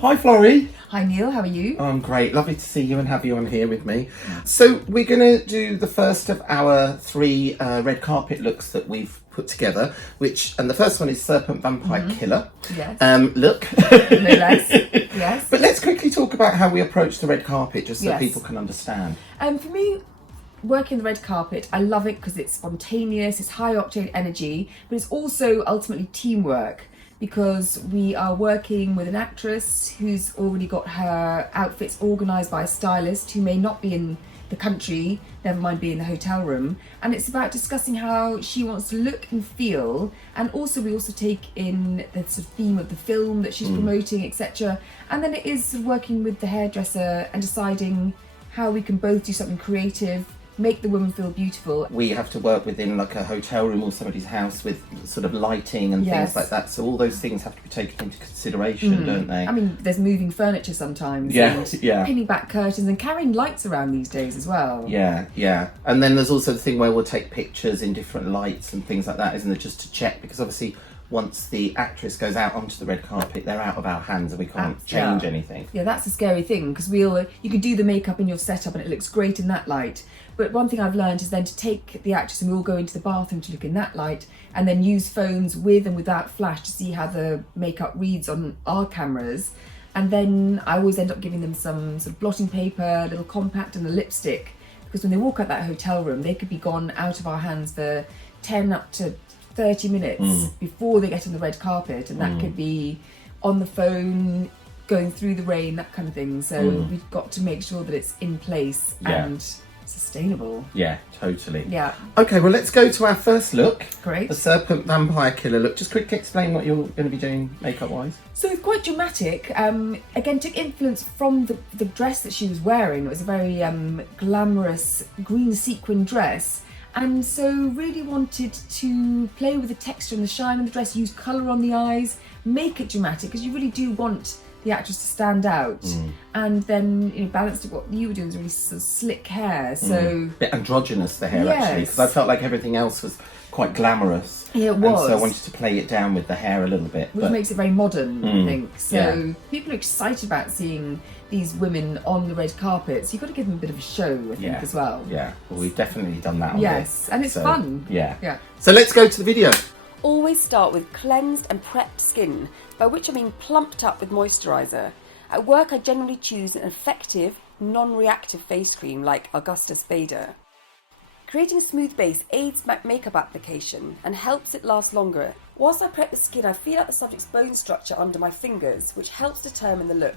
Hi Florrie. Hi Neil, how are you? I'm great, lovely to see you and have you on here with me. So we're going to do the first of our 3 red carpet looks that we've put together, and the first one is Serpent Vampire Killer. Yes. Look. No less. Yes. But let's quickly talk about how we approach the red carpet, just so Yes. people can understand. For me, working the red carpet, I love it because it's spontaneous, it's high octane energy, but it's also ultimately teamwork, because we are working with an actress who's already got her outfits organised by a stylist who may not be in the country, never mind be in the hotel room, and it's about discussing how she wants to look and feel, and also we also take in the sort of theme of the film that she's promoting, etc. And then it is working with the hairdresser and deciding how we can both do something creative, make the woman feel beautiful. We have to work within like a hotel room or somebody's house with sort of lighting and things like that. So all those things have to be taken into consideration, don't they? I mean, there's moving furniture sometimes. Yeah, and yeah. pinning back curtains and carrying lights around these days as well. Yeah, yeah. And then there's also the thing where we'll take pictures in different lights and things like that, isn't it? Just to check, because obviously once the actress goes out onto the red carpet, they're out of our hands and we can't change anything. Yeah, that's a scary thing, because you can do the makeup in your setup and it looks great in that light. But one thing I've learned is then to take the actress and we all go into the bathroom to look in that light, and then use phones with and without flash to see how the makeup reads on our cameras. And then I always end up giving them some sort of blotting paper, a little compact and a lipstick, because when they walk out that hotel room, they could be gone out of our hands for 10 up to 30 minutes before they get on the red carpet, and that could be on the phone, going through the rain, that kind of thing. So we've got to make sure that it's in place and sustainable. Yeah, totally. Yeah. Okay, well let's go to our first look. Great. The Serpent Vampire Killer look. Just quickly explain what you're going to be doing makeup wise. So it's quite dramatic. Again, took influence from the dress that she was wearing. It was a very glamorous green sequin dress. And so really wanted to play with the texture and the shine of the dress, use colour on the eyes, make it dramatic, because you really do want the actress to stand out. And then balanced it, what you were doing was really sort of slick hair. So a bit androgynous, the hair, actually, because I felt like everything else was quite glamorous. Yeah, it was. And so I wanted to play it down with the hair a little bit. Which makes it very modern, I think. So people are excited about seeing these women on the red carpet, so you've got to give them a bit of a show, I think, as well. Yeah, well, we've definitely done that on Yes, this, and it's fun. Yeah. So let's go to the video. Always start with cleansed and prepped skin, by which I mean plumped up with moisturiser. At work I generally choose an effective, non-reactive face cream like Augusta Spader. Creating a smooth base aids makeup application and helps it last longer. Whilst I prep the skin, I feel out the subject's bone structure under my fingers, which helps determine the look.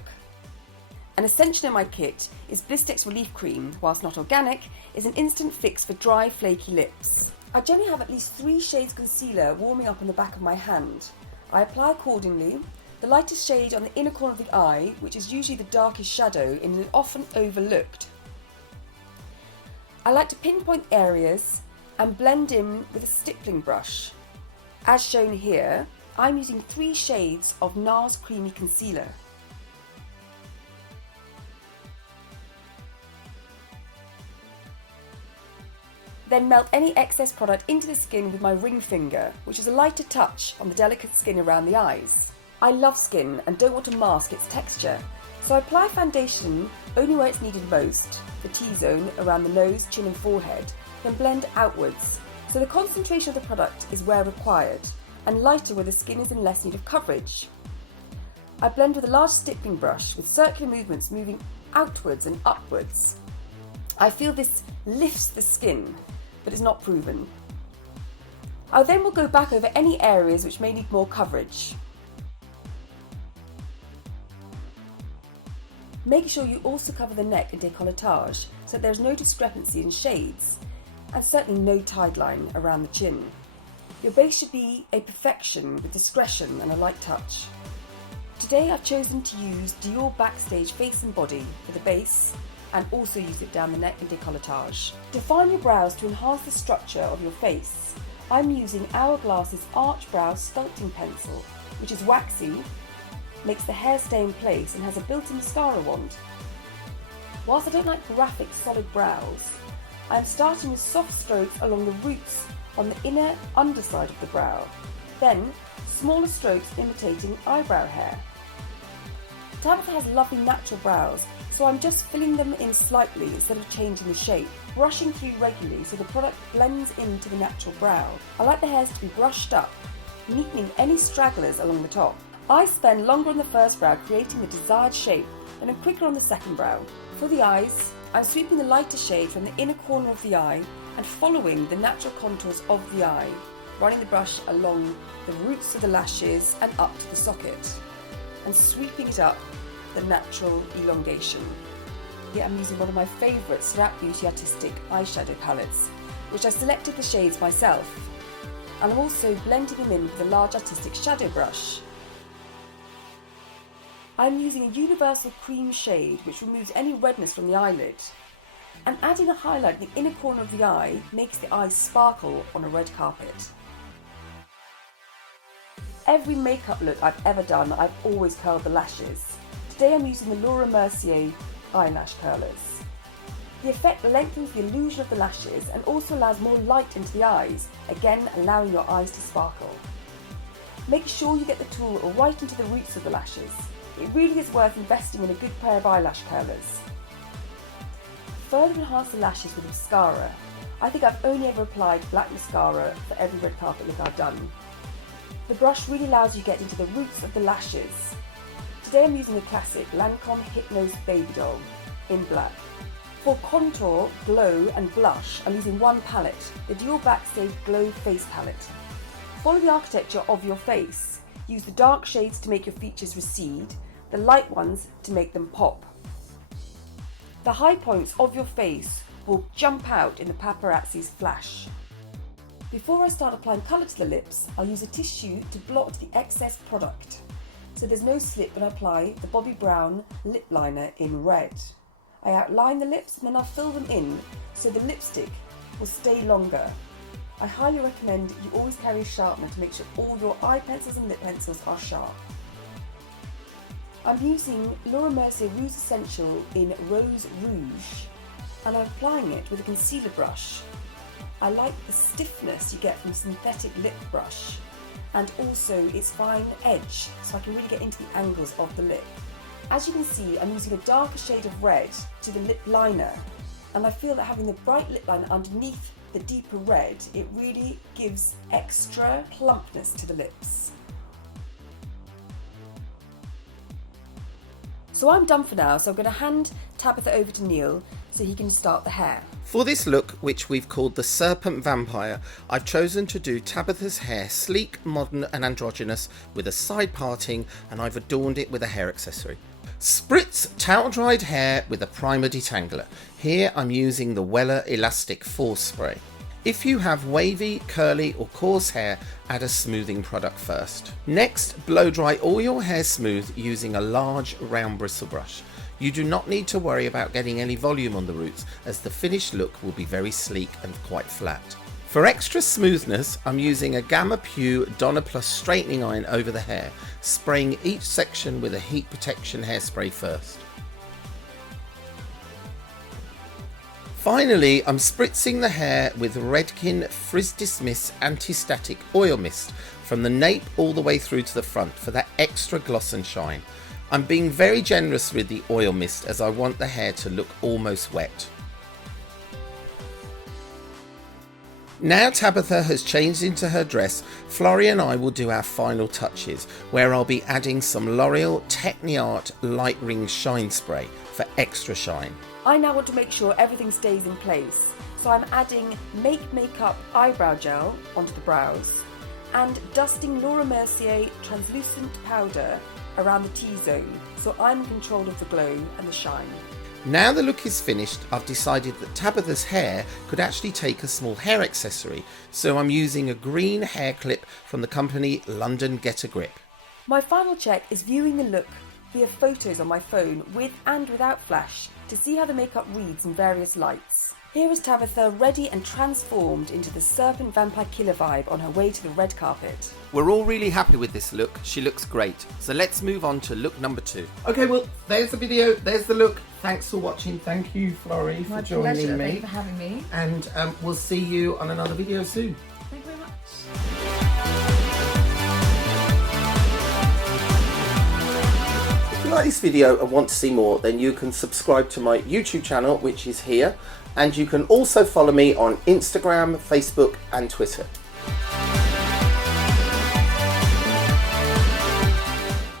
An essential in my kit is Blistex Relief Cream. Whilst not organic, is an instant fix for dry, flaky lips. I generally have at least 3 shades concealer warming up on the back of my hand. I apply accordingly. The lightest shade on the inner corner of the eye, which is usually the darkest shadow and is often overlooked. I like to pinpoint areas and blend in with a stippling brush. As shown here, I'm using 3 shades of NARS Creamy Concealer. Then melt any excess product into the skin with my ring finger, which is a lighter touch on the delicate skin around the eyes. I love skin and don't want to mask its texture, so I apply foundation only where it's needed most, the T-zone around the nose, chin and forehead, then blend outwards, so the concentration of the product is where required, and lighter where the skin is in less need of coverage. I blend with a large stippling brush with circular movements moving outwards and upwards. I feel this lifts the skin, but is not proven. I then will go back over any areas which may need more coverage. Make sure you also cover the neck and décolletage so that there is no discrepancy in shades, and certainly no tide line around the chin. Your base should be a perfection with discretion and a light touch. Today I've chosen to use Dior Backstage Face and Body for the base, and also use it down the neck and décolletage. Define your brows to enhance the structure of your face. I'm using Hourglass's Arch Brow Sculpting Pencil, which is waxy, makes the hair stay in place and has a built-in mascara wand. Whilst I don't like graphic solid brows, I am starting with soft strokes along the roots on the inner underside of the brow, then smaller strokes imitating eyebrow hair. Tabitha has lovely natural brows, so I'm just filling them in slightly instead of changing the shape, brushing through regularly so the product blends into the natural brow. I like the hairs to be brushed up, neatening any stragglers along the top. I spend longer on the first brow creating the desired shape, and I'm quicker on the second brow. For the eyes, I'm sweeping the lighter shade from the inner corner of the eye and following the natural contours of the eye, running the brush along the roots of the lashes and up to the socket, and sweeping it up the natural elongation. Here I'm using one of my favourite Seraph Beauty Artistic eyeshadow palettes, which I selected the shades myself, and I'm also blending them in with a large artistic shadow brush. I'm using a universal cream shade which removes any redness from the eyelid, and adding a highlight in the inner corner of the eye makes the eye sparkle on a red carpet. Every makeup look I've ever done, I've always curled the lashes. Today I'm using the Laura Mercier eyelash curlers. The effect lengthens the illusion of the lashes and also allows more light into the eyes, again allowing your eyes to sparkle. Make sure you get the tool right into the roots of the lashes. It really is worth investing in a good pair of eyelash curlers. Further enhance the lashes with mascara. I think I've only ever applied black mascara for every red carpet look I've done. The brush really allows you to get into the roots of the lashes. Today I'm using a classic Lancome Hypnose Baby Doll in black. For contour, glow and blush, I'm using one palette, the Dual Backstage Glow Face Palette. Follow the architecture of your face. Use the dark shades to make your features recede, the light ones to make them pop. The high points of your face will jump out in the paparazzi's flash. Before I start applying colour to the lips, I'll use a tissue to blot the excess product, so there's no slip when I apply the Bobbi Brown lip liner in red. I outline the lips and then I'll fill them in so the lipstick will stay longer. I highly recommend you always carry a sharpener to make sure all your eye pencils and lip pencils are sharp. I'm using Laura Mercier Rouge Essential in Rose Rouge, and I'm applying it with a concealer brush. I like the stiffness you get from a synthetic lip brush, and also its fine edge, so I can really get into the angles of the lip. As you can see, I'm using a darker shade of red to the lip liner, and I feel that having the bright lip liner underneath the deeper red, it really gives extra plumpness to the lips. So I'm done for now, so I'm going to hand Tabitha over to Neil so he can start the hair. For this look, which we've called the Serpent Vampire, I've chosen to do Tabitha's hair sleek, modern and androgynous with a side parting, and I've adorned it with a hair accessory. Spritz towel-dried hair with a primer detangler. Here I'm using the Weller Elastic Force Spray. If you have wavy, curly or coarse hair, add a smoothing product first. Next, blow dry all your hair smooth using a large round bristle brush. You do not need to worry about getting any volume on the roots, as the finished look will be very sleek and quite flat. For extra smoothness, I'm using a Gamma Pew Donna Plus straightening iron over the hair, spraying each section with a heat protection hairspray first. Finally, I'm spritzing the hair with Redken Frizz Dismiss Anti-Static Oil Mist from the nape all the way through to the front for that extra gloss and shine. I'm being very generous with the oil mist as I want the hair to look almost wet. Now Tabitha has changed into her dress, Florrie and I will do our final touches, where I'll be adding some L'Oreal Techniart Light Ring Shine Spray for extra shine. I now want to make sure everything stays in place, so I'm adding Make Makeup Eyebrow Gel onto the brows and dusting Laura Mercier Translucent Powder around the T-zone, so I'm in control of the glow and the shine. Now the look is finished, I've decided that Tabitha's hair could actually take a small hair accessory, so I'm using a green hair clip from the company London Get a Grip. My final check is viewing the look via photos on my phone with and without flash to see how the makeup reads in various lights. Here is Tabitha ready and transformed into the Serpent Vampire Killer vibe on her way to the red carpet. We're all really happy with this look, she looks great. So let's move on to look number 2. Okay, well, there's the video, there's the look. Thanks for watching. Thank you, Florrie, for joining pleasure. me. Thank you for having me. And we'll see you on another video soon. Thank you very much. If you like this video and want to see more, then you can subscribe to my YouTube channel, which is here, and you can also follow me on Instagram, Facebook and Twitter.